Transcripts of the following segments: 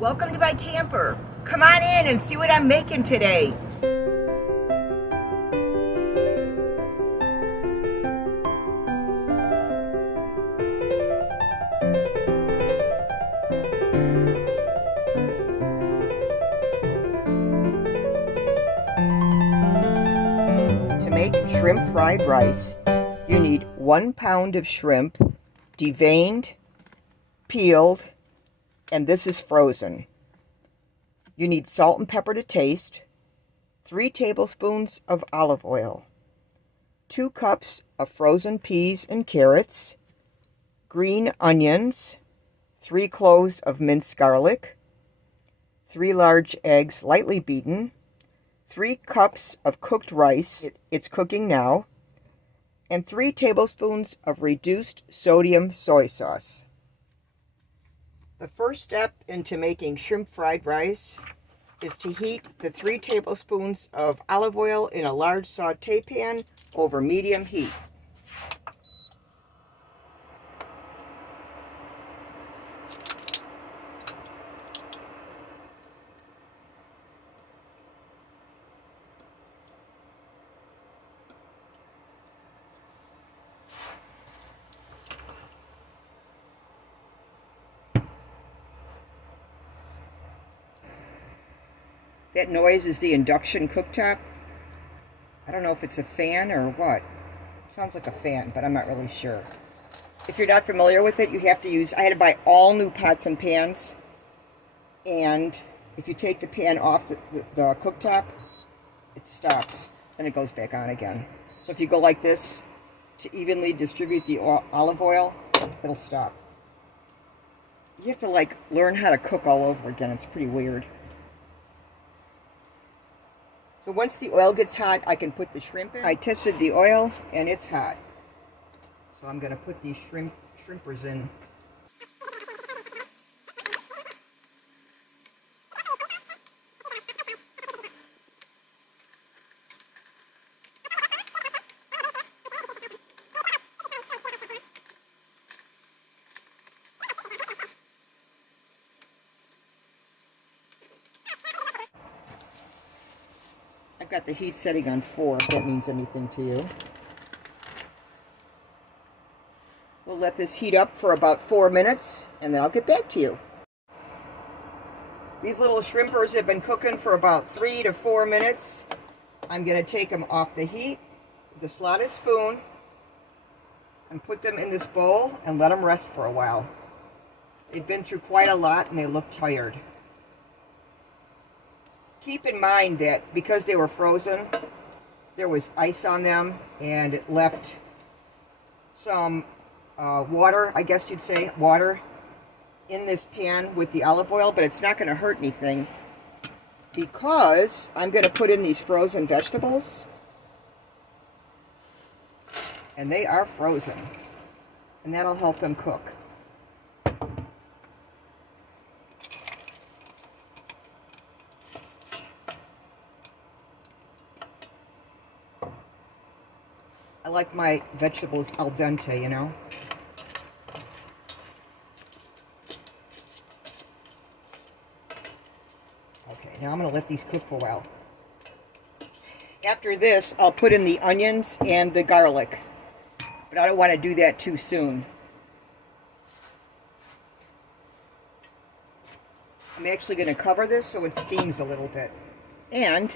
Welcome to my camper. Come on in and see what I'm making today. To make shrimp fried rice, you need 1 pound of shrimp, deveined, peeled, and this is frozen. You need salt and pepper to taste, 3 tablespoons of olive oil, 2 cups of frozen peas and carrots, green onions, 3 cloves of minced garlic, 3 large eggs lightly beaten, 3 cups of cooked rice, it's cooking now, and 3 tablespoons of reduced sodium soy sauce. The first step into making shrimp fried rice is to heat the 3 tablespoons of olive oil in a large saute pan over medium heat. That noise is the induction cooktop. I don't know if it's a fan or what. It sounds like a fan, but I'm not really sure. If you're not familiar with it, you have to use, I had to buy all new pots and pans. And if you take the pan off the cooktop, it stops and it goes back on again. So if you go like this to evenly distribute the olive oil, it'll stop. You have to like learn how to cook all over again. It's pretty weird. So once the oil gets hot, I can put the shrimp in. I tested the oil and it's hot. So I'm going to put these shrimpers in. I've got the heat setting on 4, if that means anything to you. We'll let this heat up for about 4 minutes, and then I'll get back to you. These little shrimpers have been cooking for about 3 to 4 minutes. I'm going to take them off the heat with a slotted spoon and put them in this bowl and let them rest for a while. They've been through quite a lot, and they look tired. Keep in mind that because they were frozen, there was ice on them, and it left some water, I guess you'd say, water in this pan with the olive oil, but it's not going to hurt anything because I'm going to put in these frozen vegetables, and they are frozen, and that'll help them cook. I like my vegetables al dente, you know. Okay, now I'm going to let these cook for a while. After this, I'll put in the onions and the garlic. But I don't want to do that too soon. I'm actually going to cover this so it steams a little bit. And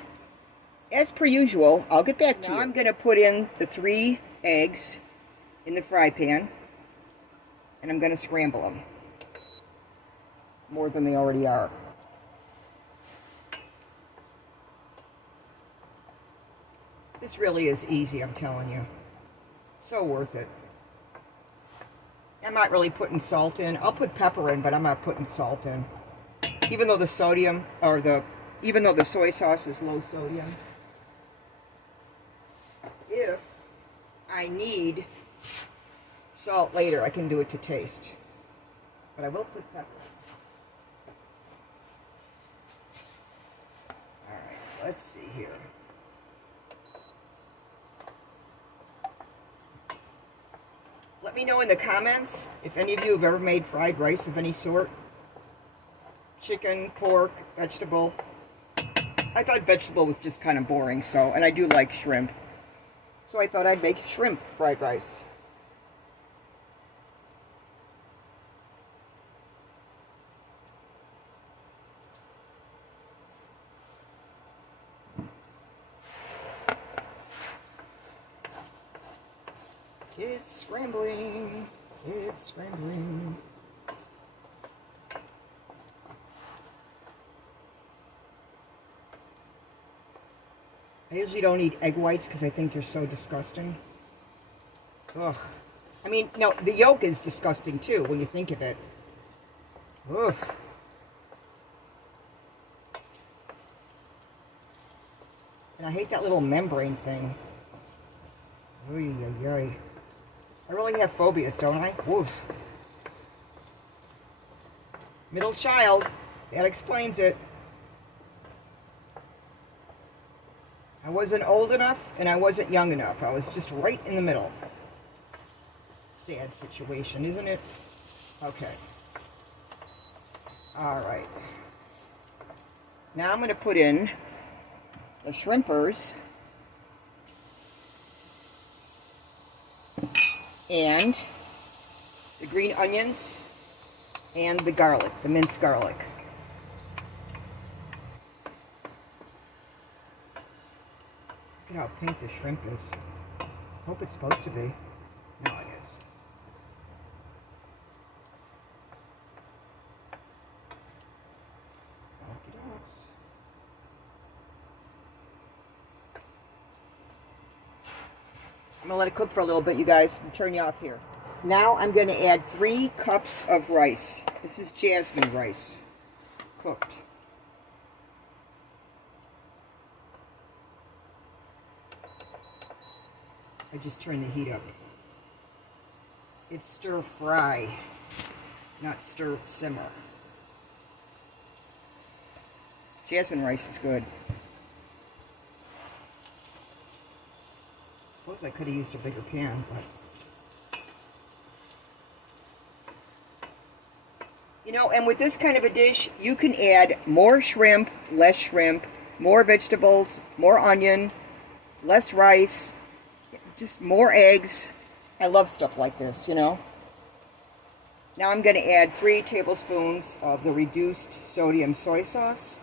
as per usual, I'll get back to you. Now I'm going to put in the 3 eggs in the fry pan, and I'm going to scramble them more than they already are. This really is easy, I'm telling you. So worth it. I'm not really putting salt in. I'll put pepper in, but I'm not putting salt in. Even though the sodium, or even though the soy sauce is low sodium. If I need salt later, I can do it to taste. But I will put pepper. Alright, let's see here. Let me know in the comments if any of you have ever made fried rice of any sort. chicken, pork, vegetable. I thought vegetable was just kind of boring, so, and I do like shrimp. So I thought I'd make shrimp fried rice. It's scrambling. It's scrambling. I usually don't eat egg whites because I think they're so disgusting. Ugh. I mean, no, the yolk is disgusting too when you think of it. Ugh. And I hate that little membrane thing. Oy, oy, oy. I really have phobias, don't I? Oof. Middle child. That explains it. I wasn't old enough and I wasn't young enough. I was just right in the middle. Sad situation, isn't it? Okay. All right. Now I'm going to put in the shrimpers and the green onions and the garlic, the minced garlic. Look at how pink the shrimp is. Hope it's supposed to be. No, it is. Okey-dokes. I'm going to let it cook for a little bit, you guys, and turn you off here. Now I'm going to add 3 cups of rice. This is jasmine rice, cooked. I just turned the heat up. It's stir fry, not stir simmer. Jasmine rice is good. I suppose I could have used a bigger pan, but... You know, and with this kind of a dish, you can add more shrimp, less shrimp, more vegetables, more onion, less rice, just more eggs. I love stuff like this, you know. Now I'm going to add 3 tablespoons of the reduced sodium soy sauce.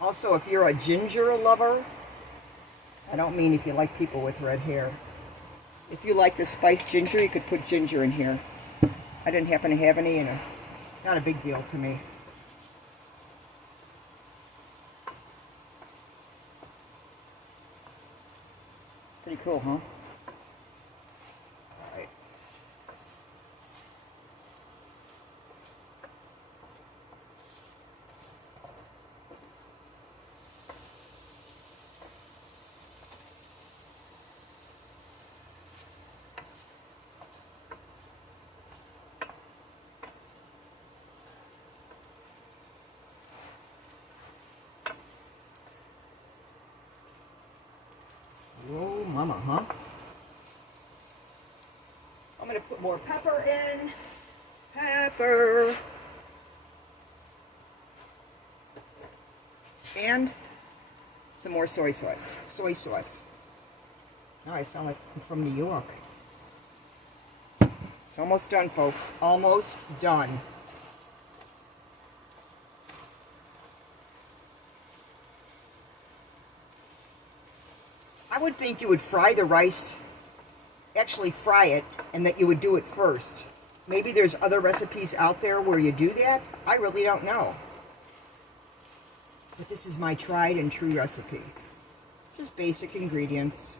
Also, if you're a ginger lover, I don't mean if you like people with red hair. If you like the spiced ginger, you could put ginger in here. I didn't happen to have any, and not a big deal to me. Pretty cool, huh? All right. Whoa, mama, huh? I'm going to put more pepper in. Pepper. And some more soy sauce. Soy sauce. Now I sound like I'm from New York. It's almost done, folks. Almost done. I would think you would fry the rice, actually fry it, and that you would do it first. Maybe there's other recipes out there where you do that. I really don't know. But this is my tried and true recipe. Just basic ingredients.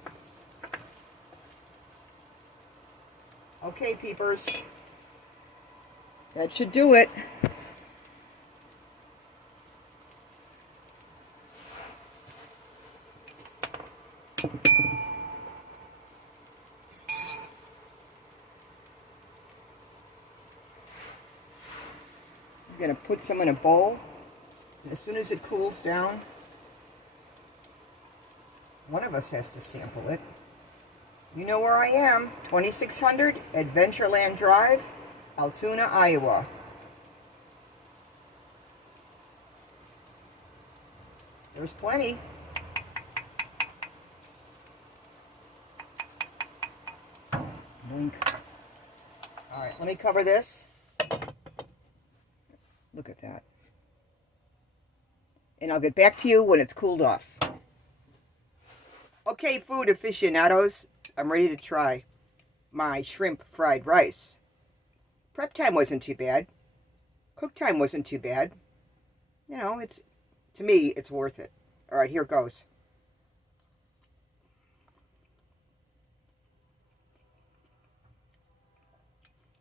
Okay, peepers. That should do it. I'm going to put some in a bowl. And as soon as it cools down, one of us has to sample it. You know where I am, 2600 Adventureland Drive, Altoona, Iowa. There's plenty. Wink. All right, let me cover this. Look at that. And I'll get back to you when it's cooled off. Okay, food aficionados, I'm ready to try my shrimp fried rice. Prep time wasn't too bad. Cook time wasn't too bad. You know, to me, it's worth it. All right, here it goes.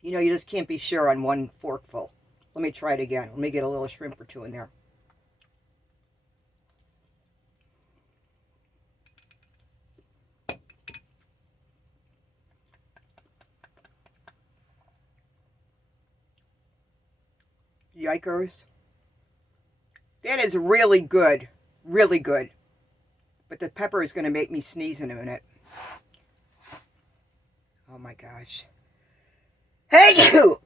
You know, you just can't be sure on one forkful. Let me try it again. Let me get a little shrimp or two in there. Yikers. That is really good. Really good. But the pepper is going to make me sneeze in a minute. Oh my gosh. Hey you!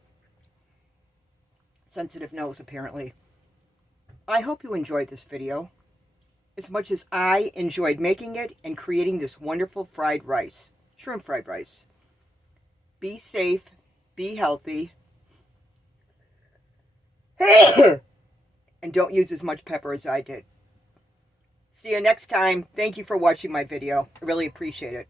Sensitive nose, apparently. I hope you enjoyed this video as much as I enjoyed making it and creating this wonderful fried rice. Shrimp fried rice. Be safe. Be healthy. And don't use as much pepper as I did. See you next time. Thank you for watching my video. I really appreciate it.